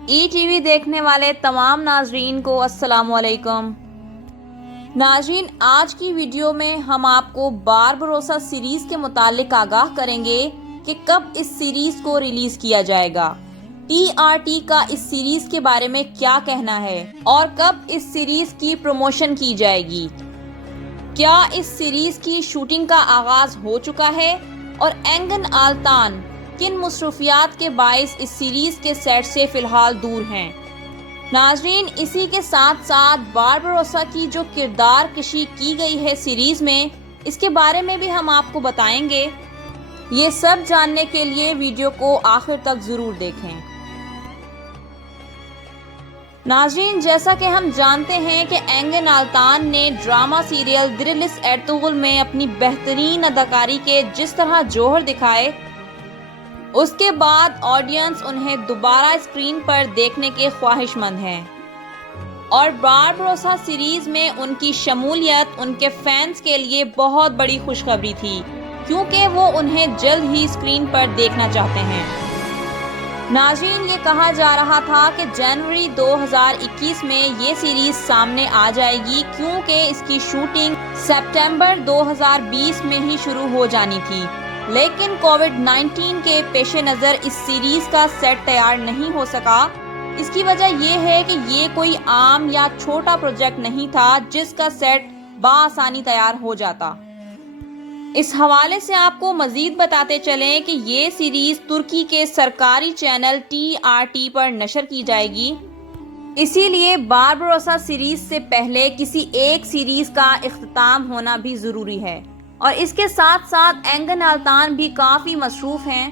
E T V دیکھنے والے تمام ناظرین کو السلام علیکم۔ ناظرین، آج کی ویڈیو میں ہم آپ کو باربروسا سیریز کے متعلق آگاہ کریں گے کہ کب اس سیریز کو ریلیز کیا جائے گا، ٹی آر ٹی کا اس سیریز کے بارے میں کیا کہنا ہے اور کب اس سیریز کی پروموشن کی جائے گی، کیا اس سیریز کی شوٹنگ کا آغاز ہو چکا ہے اور اینگن آلتان کن مصروفیات کے باعث اس سیریز کے سیٹ سے فی الحال دور ہیں۔ ناظرین، اسی کے ساتھ ساتھ باربروسا کی جو کردار کشی کی گئی ہے سیریز میں، اس کے بارے میں بھی ہم آپ کو بتائیں گے۔ یہ سب جاننے کے لیے ویڈیو کو آخر تک ضرور دیکھیں۔ ناظرین، جیسا کہ ہم جانتے ہیں کہ اینگن آلتان نے ڈرامہ سیریل دریلس ایرتغرل میں اپنی بہترین اداکاری کے جس طرح جوہر دکھائے، اس کے بعد آڈینس انہیں دوبارہ اسکرین پر دیکھنے کے خواہش مند ہیں، اور باربروسا سیریز میں ان کی شمولیت ان کے فینس کے لیے بہت بڑی خوشخبری تھی، کیونکہ وہ انہیں جلد ہی اسکرین پر دیکھنا چاہتے ہیں۔ ناظرین، یہ کہا جا رہا تھا کہ جنوری 2021 میں یہ سیریز سامنے آ جائے گی، کیونکہ اس کی شوٹنگ ستمبر 2020 میں ہی شروع ہو جانی تھی، لیکن کووڈ-19 کے پیش نظر اس سیریز کا سیٹ تیار نہیں ہو سکا۔ اس کی وجہ یہ ہے کہ یہ کوئی عام یا چھوٹا پروجیکٹ نہیں تھا جس کا سیٹ بآسانی تیار ہو جاتا۔ اس حوالے سے آپ کو مزید بتاتے چلیں کہ یہ سیریز ترکی کے سرکاری چینل ٹی آر ٹی پر نشر کی جائے گی، اسی لیے باربروسا سیریز سے پہلے کسی ایک سیریز کا اختتام ہونا بھی ضروری ہے، اور اس کے ساتھ ساتھ اینگن آلتان بھی کافی مصروف ہیں،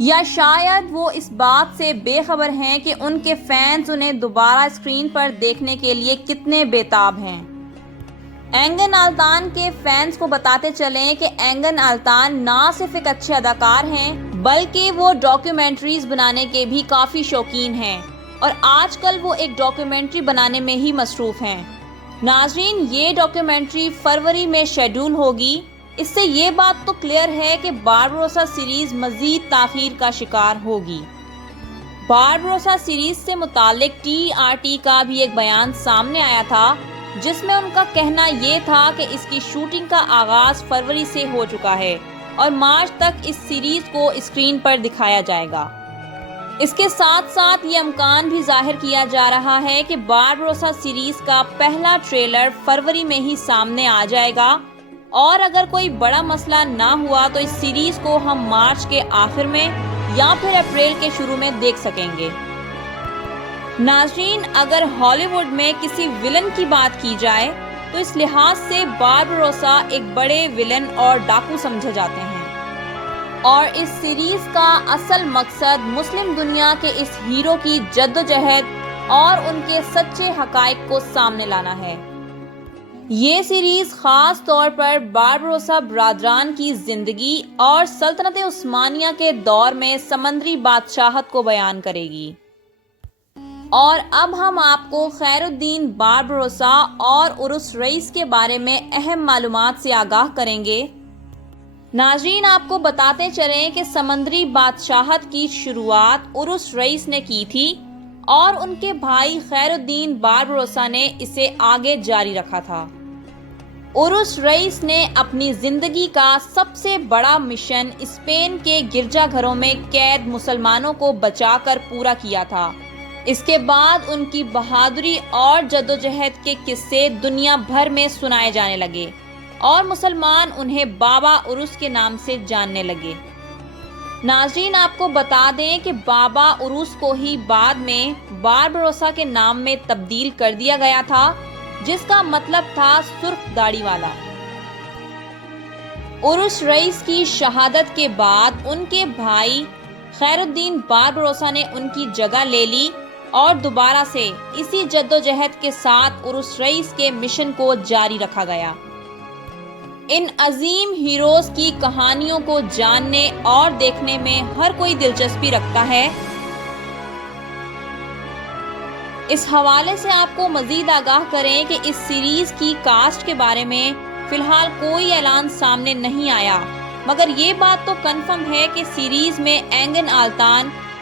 یا شاید وہ اس بات سے بے خبر ہیں کہ ان کے فینس انہیں دوبارہ اسکرین پر دیکھنے کے لیے کتنے بے تاب ہیں۔ اینگن آلتان کے فینس کو بتاتے چلیں کہ اینگن آلتان نہ صرف ایک اچھے اداکار ہیں بلکہ وہ ڈاکیومنٹریز بنانے کے بھی کافی شوقین ہیں، اور آج کل وہ ایک ڈاکیومنٹری بنانے میں ہی مصروف ہیں۔ ناظرین، یہ ڈاکیومنٹری فروری میں شیڈول ہوگی۔ اس سے یہ بات تو کلیئر ہے کہ باربروسا سیریز مزید تاخیر کا شکار ہوگی۔ باربروسا سیریز سے متعلق ٹی آر ٹی کا بھی ایک بیان سامنے آیا تھا، جس میں ان کا کہنا یہ تھا کہ اس کی شوٹنگ کا آغاز فروری سے ہو چکا ہے اور مارچ تک اس سیریز کو اسکرین پر دکھایا جائے گا۔ اس کے ساتھ ساتھ یہ امکان بھی ظاہر کیا جا رہا ہے کہ باربروسا سیریز کا پہلا ٹریلر فروری میں ہی سامنے آ جائے گا، اور اگر کوئی بڑا مسئلہ نہ ہوا تو اس سیریز کو ہم مارچ کے آخر میں یا پھر اپریل کے شروع میں دیکھ سکیں گے۔ ناظرین، اگر ہالی ووڈ میں کسی ولن کی بات کی جائے تو اس لحاظ سے باربروسا ایک بڑے ولن اور ڈاکو سمجھے جاتے ہیں، اور اس سیریز کا اصل مقصد مسلم دنیا کے اس ہیرو کی جدوجہد اور ان کے سچے حقائق کو سامنے لانا ہے۔ یہ سیریز خاص طور پر باربروسا برادران کی زندگی اور سلطنت عثمانیہ کے دور میں سمندری بادشاہت کو بیان کرے گی۔ اور اب ہم آپ کو خیر الدین باربروسا اور عرس رئیس کے بارے میں اہم معلومات سے آگاہ کریں گے۔ ناظرین، آپ کو بتاتے چلیں کہ سمندری بادشاہت کی شروعات عرس رئیس نے کی تھی، اور ان کے بھائی خیر الدین باربروسا نے اسے آگے جاری رکھا تھا۔ عرس رئیس نے اپنی زندگی کا سب سے بڑا مشن اسپین کے گرجا گھروں میں قید مسلمانوں کو بچا کر پورا کیا تھا۔ اس کے بعد ان کی بہادری اور جدوجہد کے قصے دنیا بھر میں سنائے جانے لگے، اور مسلمان انہیں بابا عرس کے نام سے جاننے لگے۔ ناظرین، آپ کو بتا دیں کہ بابا عرس کو ہی بعد میں باربروسا کے نام میں تبدیل کر دیا گیا تھا، جس کا مطلب تھا سرخ داڑھی والا۔ عرس رئیس کی شہادت کے بعد ان کے بھائی خیر الدین باربروسا نے ان کی جگہ لے لی، اور دوبارہ سے اسی جدوجہد کے ساتھ عرس رئیس کے مشن کو جاری رکھا گیا۔ ان عظیم ہیروز کی کہانیوں کو جاننے اور دیکھنے میں ہر کوئی دلچسپی رکھتا ہے۔ اس حوالے سے آپ کو مزید آگاہ کریں کہ اس سیریز کی کاسٹ کے بارے میں فی الحال کوئی اعلان سامنے نہیں آیا، مگر یہ بات تو کنفرم ہے کہ سیریز میں اینگن آلتان